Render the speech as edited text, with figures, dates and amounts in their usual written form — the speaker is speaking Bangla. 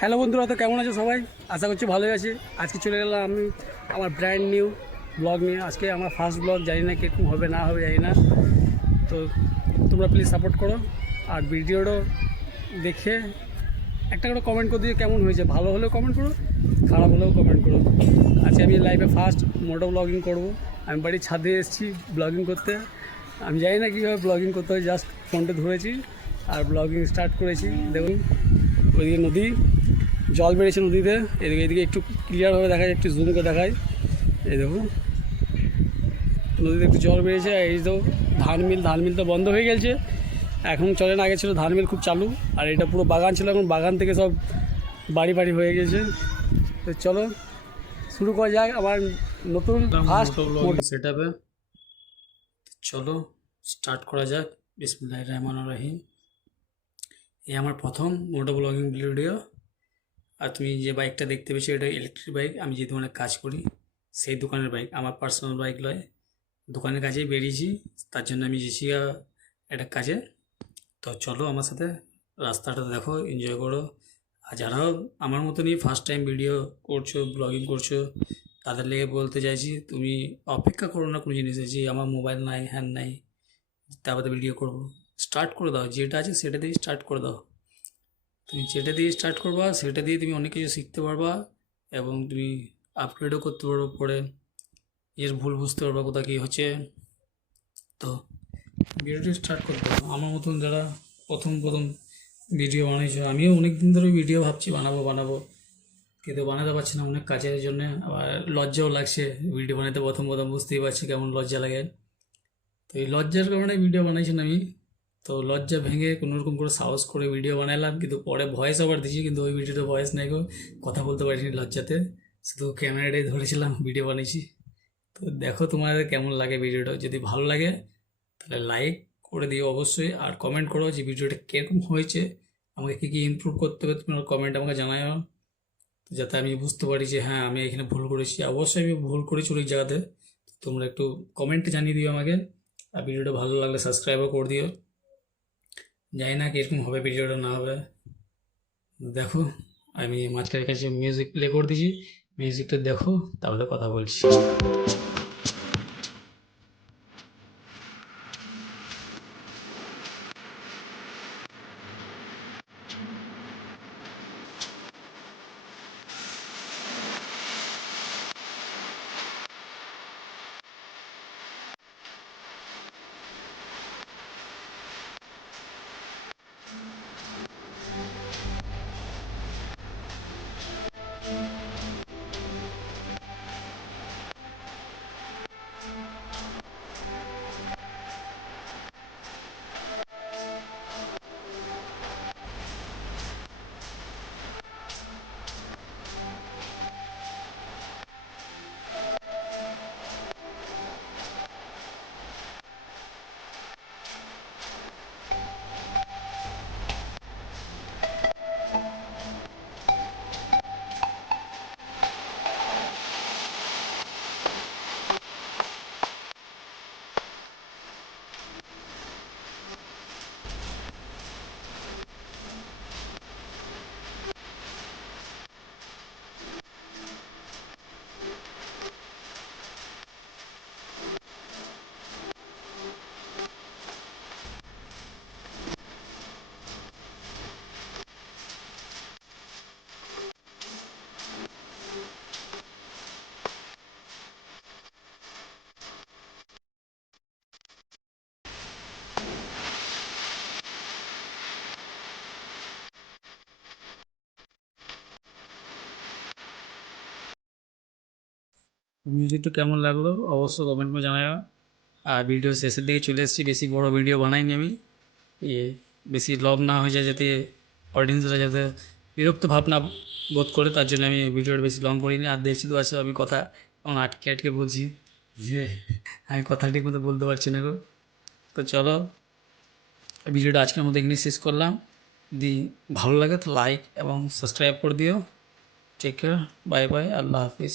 হ্যালো বন্ধুরা, তো কেমন আছো সবাই? আশা করছি ভালোই আছে। আজকে চলে গেলাম আমি আমার ব্র্যান্ড নিউ ব্লগ নিয়ে। আজকে আমার ফার্স্ট ব্লগ, জানি না কীরকম হবে না হবে জানি না। তো তোমরা প্লিজ সাপোর্ট করো, আর ভিডিওটা দেখে একটা করে কমেন্ট করে দিয়ে কেমন হয়েছে। ভালো হলেও কমেন্ট করো, খারাপ হলেও কমেন্ট করো। আজকে আমি লাইফে ফার্স্ট মোটো ব্লগিং করবো। আমি বাড়ির ছাদে এসেছি ব্লগিং করতে। আমি জানি না কীভাবে ব্লগিং করতে হয়, জাস্ট ফোনটা ধরেছি আর ব্লগিং স্টার্ট করেছি। দেখুন ওইদিকে নদী, জল বেড়েছে নদীতে। এদিকে একটু ক্লিয়ারভাবে দেখায়, একটু জুম করে দেখায়। এই দেখুন নদীতে একটু জল বেড়েছে। এই তো ধান মিল তো বন্ধ হয়ে গেছে, এখন চলে না। আগে ছিল ধান মিল খুব চালু, আর এটা পুরো বাগান ছিল, এখন বাগান থেকে সব বাড়ি হয়ে গেছে। তো চলো শুরু করা যাক আমার নতুন ফার্স্ট সেট আপে। চলো স্টার্ট করা যাক। বিসমিল্লাহির রহমানির রহিম। এই আমার প্রথম মোটো ব্লগিং ভিডিও। আর তুমি যে বাইকটা দেখতে পেয়েছো, এটা ইলেকট্রিক বাইক। আমি যে দোকানে কাজ করি সেই দোকানের বাইক, আমার পার্সোনাল বাইক নয়। দোকানের কাজেই বেরিয়েছি, তার জন্য আমি যেছি একটা কাজে। তো চলো আমার সাথে রাস্তাটা দেখো, এনজয় করো। আর যারাও আমার মতনই ফার্স্ট টাইম ভিডিও করছো, ব্লগিং করছো, তাদের লেগে বলতে চাইছি, তুমি অপেক্ষা করো না কোনো জিনিসে, যে আমার মোবাইল নাই, হ্যান্ড নাই, তারপরে ভিডিও করবো। স্টার্ট করে দাও, যেটা আছে সেটা দিয়ে স্টার্ট করে দাও। তুমি যেটা দিয়ে স্টার্ট করবা সেটা দিয়ে তুমি অনেক কিছু শিখতে পারবা, এবং তুমি আপগ্রেডও করতে পারবো পরে। এর ভুল বুঝতে পারবা কোথাও কী হচ্ছে। তো ভিডিওটি স্টার্ট করতে হবে। আমার মতন যারা প্রথম ভিডিও বানিয়েছো, আমিও অনেক দিন ধরে ভিডিও ভাবছি বানাবো, কিন্তু বানাতে পারছি না অনেক কাজের জন্য। আবার লজ্জাও লাগছে ভিডিও বানাতে, প্রথম বুঝতেই পারছি কেমন লজ্জা লাগে। তো এই লজ্জার কারণে ভিডিও বানাইছি না আমি। তো লজ্জা ভেঙে কোনোরকম করে সাহস করে ভিডিও বানালাম, কিন্তু পরে ভয়েস ওভার দিয়েছি, কিন্তু ওই ভিডিওতে ভয়েস নাই গো, কথা বলতে পারিনি লজ্জাতে। শুধু ক্যামেরাটাই ধরেছিলাম, ভিডিও বানিয়েছি। তো দেখো তোমাদের কেমন লাগে ভিডিওটা। যদি ভালো লাগে তাহলে লাইক করে দিও অবশ্যই, আর কমেন্ট করো যে ভিডিওটা কীরকম হয়েছে, আমাকে কী কী ইমপ্রুভ করতে হবে তোমার কমেন্ট আমাকে জানাও, যাতে আমি বুঝতে পারি যে হ্যাঁ আমি এখানে ভুল করেছি। অবশ্যই আমি ভুল করেছি ওই জায়গাতে, তোমরা একটু কমেন্টে জানিয়ে দিও আমাকে। আর ভিডিওটা ভালো লাগলে সাবস্ক্রাইবও করে দিও। জানি না কীরকম হবে ভিডিওটা না হবে। দেখো আমি মাঝখানে কাছে মিউজিক প্লে করে দিয়েছি, মিউজিকটা দেখো, তাহলে কথা বলছি। মিউজিকটা কেমন লাগলো অবশ্যই কমেন্ট করে জানাও। আর ভিডিও শেষের দিকে চলে এসেছি, বেশি বড় ভিডিও বানাইনি আমি। বেশি লং না হয়ে যায়, যাতে অডিয়েন্সরা যাতে বিরক্ত ভাব না বোধ করে, তার জন্য আমি ভিডিওটা বেশি লং করিনি। আর দেখছি তো আছে আমি কথা এখন আটকে বলছি, যে আমি কথা ঠিক মতো বলতে পারছি না গো। তো চলো ভিডিওটা আজকের মতো এখানে শেষ করলাম। যদি ভালো লাগে তো লাইক এবং সাবস্ক্রাইব করে দিও। টেক কেয়ার, বাই বাই, আল্লাহ হাফিজ।